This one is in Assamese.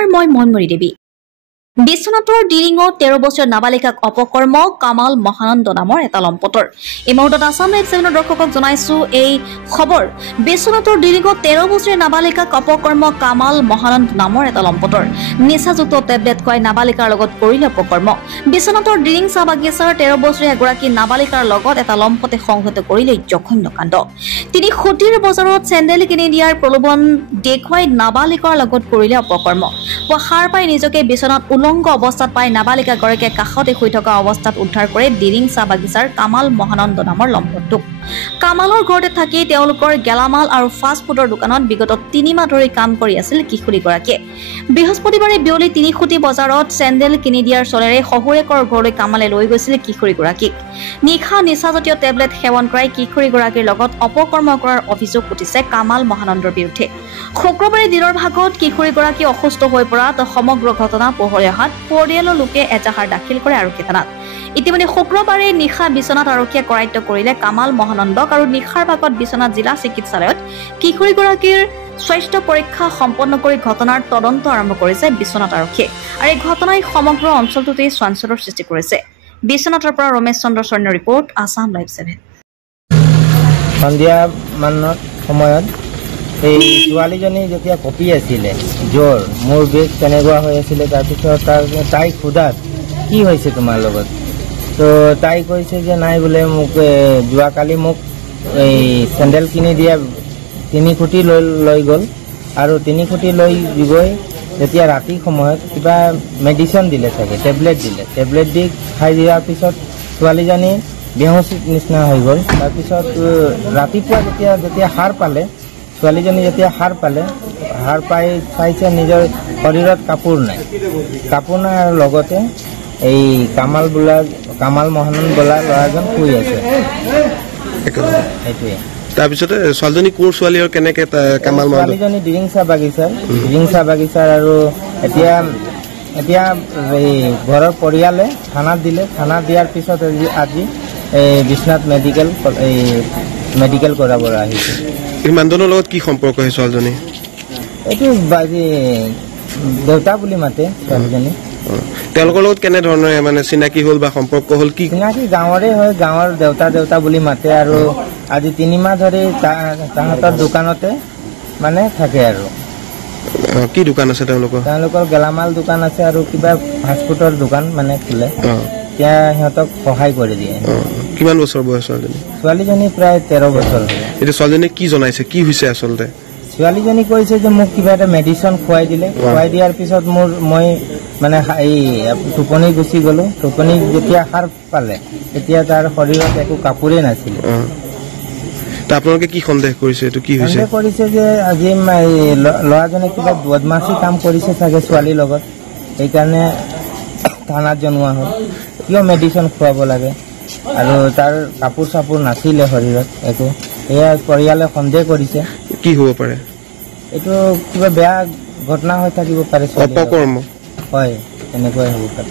নমস্কাৰ মই মনমৰি দেৱী বিশ্বনাথৰ ডিৰিঙত 13 বছৰীয়া নাবালিকাক অপকৰ্ম কামাল মহানন্দ নামৰ এটা লম্পটৰ এই মুহূৰ্তত আসাম লাইভ 7 দৰ্শকক জনাইছো এই খবৰ বিশ্বনাথৰ ডিৰিঙত 13 বছৰীয়া নাবালিকাক অপকৰ্ম কামাল মহানন্দ নামৰ এটা লম্পটৰ নিচাযুক্ত টেবলেট খুৱাই নাবালিকাৰ লগত কৰিলে অপকৰ্ম বিশ্বনাথৰ ডিৰিং চাহ বাগিচাৰ 13 বছৰীয়া এগৰাকী নাবালিকাৰ লগত এটা লম্পটে সংঘটিত কৰিলে জঘন্য কাণ্ড তিনি খুটিৰ বজাৰত চেণ্ডেল কিনি দিয়াৰ প্ৰলোভন দেখুৱাই নাবালিকাৰ লগত কৰিলে অপকৰ্ম পহাৰ পাই নিজকে বিছনাত উলংগ অৱস্থাত পাই নাবালিকা গৰাকীয়ে কাষতে শুই থকা অৱস্থাত উদ্ধাৰ কৰে ডিৰিং চাহ বাগিচাৰ কামাল মহানন্দ নামৰ লম্পটটোক কামালৰ ঘৰতে থাকি তেওঁলোকৰ গেলামাল আৰু ফাষ্ট ফুডৰ দোকানত বিগত 3 মাহ ধৰি কাম কৰি আছিল কিশোৰীগৰাকীয়ে বৃহস্পতিবাৰে বিয়লি 3 খুটি বজাৰত চেণ্ডেল কিনি দিয়াৰ চলেৰে শহুৰেকৰ ঘৰলৈ কামালে লৈ গৈছিল কিশোৰীগৰাকীক নিশা নিচাজাতীয় টেবলেট সেৱন কৰাই কিশোৰীগৰাকীৰ লগত অপকৰ্ম কৰাৰ অভিযোগ উঠিছে কামাল মহানন্দৰ বিৰুদ্ধে শুক্ৰবাৰে দিনৰ ভাগত কিশোৰীগৰাকী অসুস্থ হৈ পৰাত সমগ্ৰ ঘটনা পোহৰে অহাত পৰিয়ালৰ লোকে এজাহাৰ দাখিল কৰে আৰক্ষী থানাত ইতিমধ্যে শুক্ৰবাৰে নিশা বিছনাত আৰক্ষীয়ে কৰায়ত্ব কৰিলে কামাল মহানন্দক আৰু নিশাৰ ভাগত বিছনাত জিলা চিকিৎসালয়ত কিশোৰীগৰাকীৰ স্বাস্থ্য পৰীক্ষা সম্পন্ন কৰি ঘটনাৰ তদন্ত আৰম্ভ কৰিছে বিশ্বনাথ আৰক্ষীয়ে আৰু এই ঘটনাই সমগ্ৰ অঞ্চলটোতে চাঞ্চল্যৰ সৃষ্টি কৰিছে বিশ্বনাথৰ পৰা ৰমেশ চন্দ্ৰ স্বৰ্ণৰ ৰিপৰ্ট আসাম লাইভ 7 সন্ধিয়া মানত সময়ত এই ছোৱালীজনী যেতিয়া কপি আছিলে জ্বৰ মোৰ বেগ কেনেকুৱা হৈ আছিলে তাৰপিছত তাই সোধাত কি হৈছে তোমাৰ লগত তো তাই কৈছে যে নাই বোলে মোক যোৱাকালি মোক এই চেণ্ডেল কিনি দিয়া 3 খুটি লৈ গ'ল আৰু 3 খুটি লৈ গৈ যেতিয়া ৰাতি সময়ত কিবা মেডিচিন দিলে চাগে টেবলেট দি খাই দিয়াৰ পিছত ছোৱালীজনী বেহুচি নিচিনা হৈ গ'ল তাৰপিছত ৰাতিপুৱা যেতিয়া সাৰ পালে ছোৱালীজনী যেতিয়া সাৰ পাই চাইছে নিজৰ শৰীৰত কাপোৰ নাই আৰু লগতে এই কামাল মহানন্দ বোলা ল'ৰাজন শুই আছে সেইটোৱে তাৰপিছতে ছোৱালীজনী কোৰ ছোৱালী আৰু কেনেকে কামাল ছোৱালীজনী ডিৰিং চাহ বাগিচাৰ আৰু এতিয়া এই ঘৰৰ পৰিয়ালে থানাত দিলে থানাত দিয়াৰ পিছত আজি এই বিশ্বনাথ মেডিকেল কৰাব আহিছে মানুহজনৰ লগত কি সম্পৰ্ক হয় ছোৱালীজনী এইটো দেউতা বুলি মাতে ছোৱালীজনী তেওঁলোকৰ লগত কেনে ধৰণৰ মানে চিনাকি হ'ল বা সম্পৰ্ক হ'ল কি চিনাকি গাঁৱৰে হয় গাঁৱৰ দেউতা বুলি মাতে আৰু আজি 3 মাহ ধৰি তাহাঁতৰ দোকানতে মানে থাকে আৰু কি দোকান আছে তেওঁলোকৰ গেলামাল দোকান আছে আৰু কিবা ফাষ্ট ফুডৰ দোকান মানে খোলে এতিয়া সিহঁতক সহায় কৰি দিয়ে কিমান বছৰ বয়স ছোৱালীজনী প্ৰায় 13 বছৰ এতিয়া ছোৱালীজনী কি জনাইছে কি হৈছে আচলতে ছোৱালীজনী কৈছে যে মোক কিবা এটা মেডিচিন খুৱাই দিয়াৰ পিছত মই মানে এই টোপনি গুচি গ'লো টোপনি যেতিয়া সাৰ পালে তেতিয়া তাৰ শৰীৰত একো কাপোৰেই নাছিলে আপোনালোকে কি সন্দেহ কৰিছে এইটো কি হৈছে কৰিছে যে আজি ল'ৰাজনে কিবা বদমাছি কাম কৰিছে চাগে ছোৱালীৰ লগত সেইকাৰণে থানাত জনোৱা হ'ল কিয় মেডিচিন খুৱাব লাগে আৰু তাৰ কাপোৰ চাপোৰ নাছিলে শৰীৰত একো এয়া পৰিয়ালে সন্দেহ কৰিছে কি হ'ব পাৰে এইটো কিবা বেয়া ঘটনা হৈ থাকিব পাৰে অপকৰ্ম হয় এনেকুৱাই হ'ব পাৰে